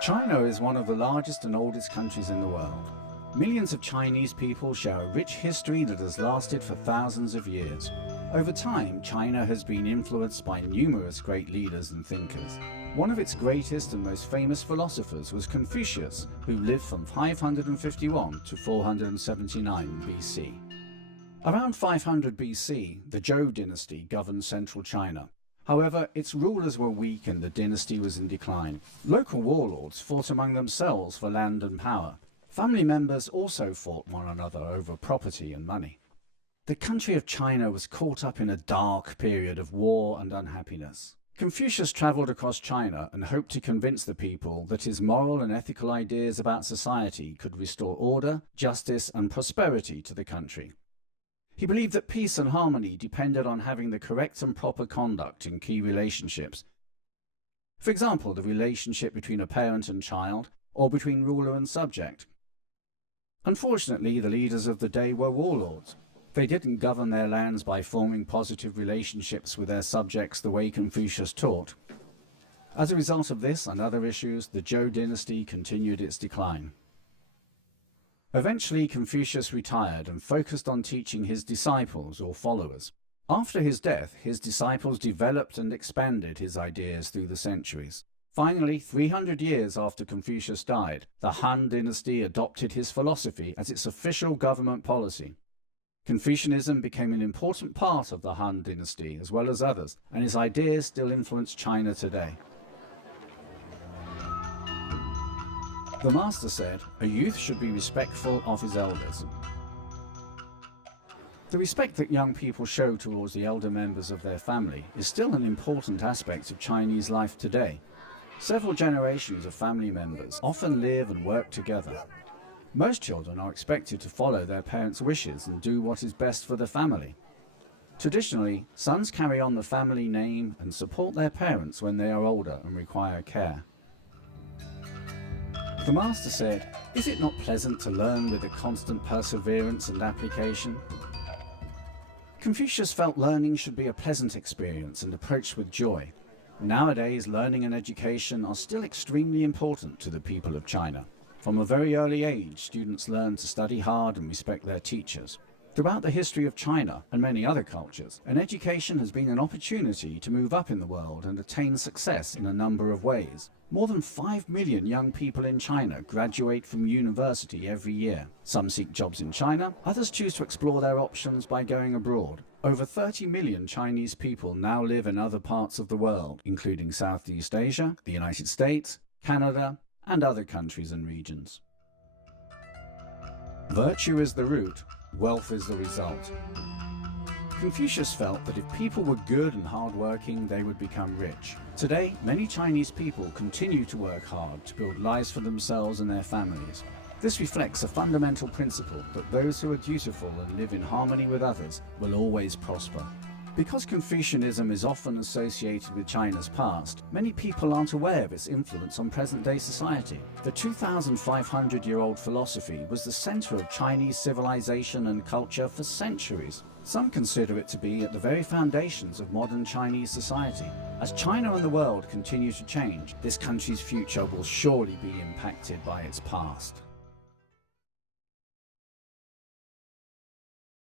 China is one of the largest and oldest countries in the world. Millions of Chinese people share a rich history that has lasted for thousands of years. Over time, China has been influenced by numerous great leaders and thinkers. One of its greatest and most famous philosophers was Confucius, who lived from 551 to 479 BC. Around 500 BC, the Zhou dynasty governed central China. However, its rulers were weak and the dynasty was in decline. Local warlords fought among themselves for land and power. Family members also fought one another over property and money. The country of China was caught up in a dark period of war and unhappiness. Confucius travelled across China and hoped to convince the people that his moral and ethical ideas about society could restore order, justice and prosperity to the country. He believed that peace and harmony depended on having the correct and proper conduct in key relationships. For example, the relationship between a parent and child, or between ruler and subject. Unfortunately, the leaders of the day were warlords. They didn't govern their lands by forming positive relationships with their subjects the way Confucius taught. As a result of this and other issues, the Zhou dynasty continued its decline. Eventually, Confucius retired and focused on teaching his disciples or followers. After his death, his disciples developed and expanded his ideas through the centuries. Finally, 300 years after Confucius died, the Han dynasty adopted his philosophy as its official government policy. Confucianism became an important part of the Han dynasty as well as others, and his ideas still influence China today. The master said, "A youth should be respectful of his elders." The respect that young people show towards the elder members of their family is still an important aspect of Chinese life today. Several generations of family members often live and work together. Most children are expected to follow their parents' wishes and do what is best for the family. Traditionally, sons carry on the family name and support their parents when they are older and require care. The master said, "Is it not pleasant to learn with a constant perseverance and application?" Confucius felt learning should be a pleasant experience and approached with joy. Nowadays, learning and education are still extremely important to the people of China. From a very early age, students learn to study hard and respect their teachers. Throughout the history of China and many other cultures, an education has been an opportunity to move up in the world and attain success in a number of ways. More than 5 million young people in China graduate from university every year. Some seek jobs in China, others choose to explore their options by going abroad. Over 30 million Chinese people now live in other parts of the world, including Southeast Asia, the United States, Canada, and other countries and regions. Virtue is the root, wealth is the result. Confucius felt that if people were good and hard-working, they would become rich. Today, many Chinese people continue to work hard to build lives for themselves and their families. This reflects a fundamental principle that those who are dutiful and live in harmony with others will always prosper. Because Confucianism is often associated with China's past, many people aren't aware of its influence on present-day society. The 2,500-year-old philosophy was the center of Chinese civilization and culture for centuries. Some consider it to be at the very foundations of modern Chinese society. As China and the world continue to change, this country's future will surely be impacted by its past.